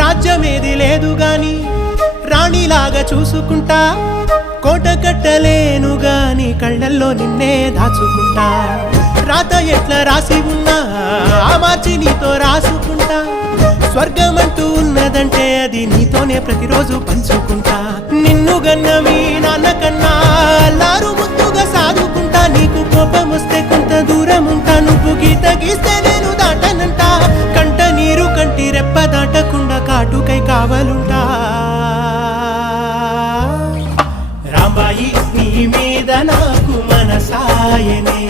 రాజ్యమేది లేదు గాని రాణిలాగా చూసుకుంటా, కోట కట్టలేను గాని కళ్ళల్లో నిన్నే దాచుకుంటా. రాత ఎట్లా రాసి ఉన్నా ఆ మార్చి నీతో రాసుకుంటా. స్వర్గమంటూ ఉన్నదంటే అది నీతోనే ప్రతిరోజు పంచుకుంటా. నిన్ను గన్న మీ నాన్న కన్నా అల్లారు ముద్దుగా సాదుకుంటా. నీకు కోపం వస్తే కొంత దూరం ఉంటా, నువ్వు గీత గీస్తే నేను దాటనంటా. కంట నీరు కంటి రెప్ప దాటకుండా కాటుకై కావలుంటా. రాంబాయి నీ మీద నాకు మనసాయనే.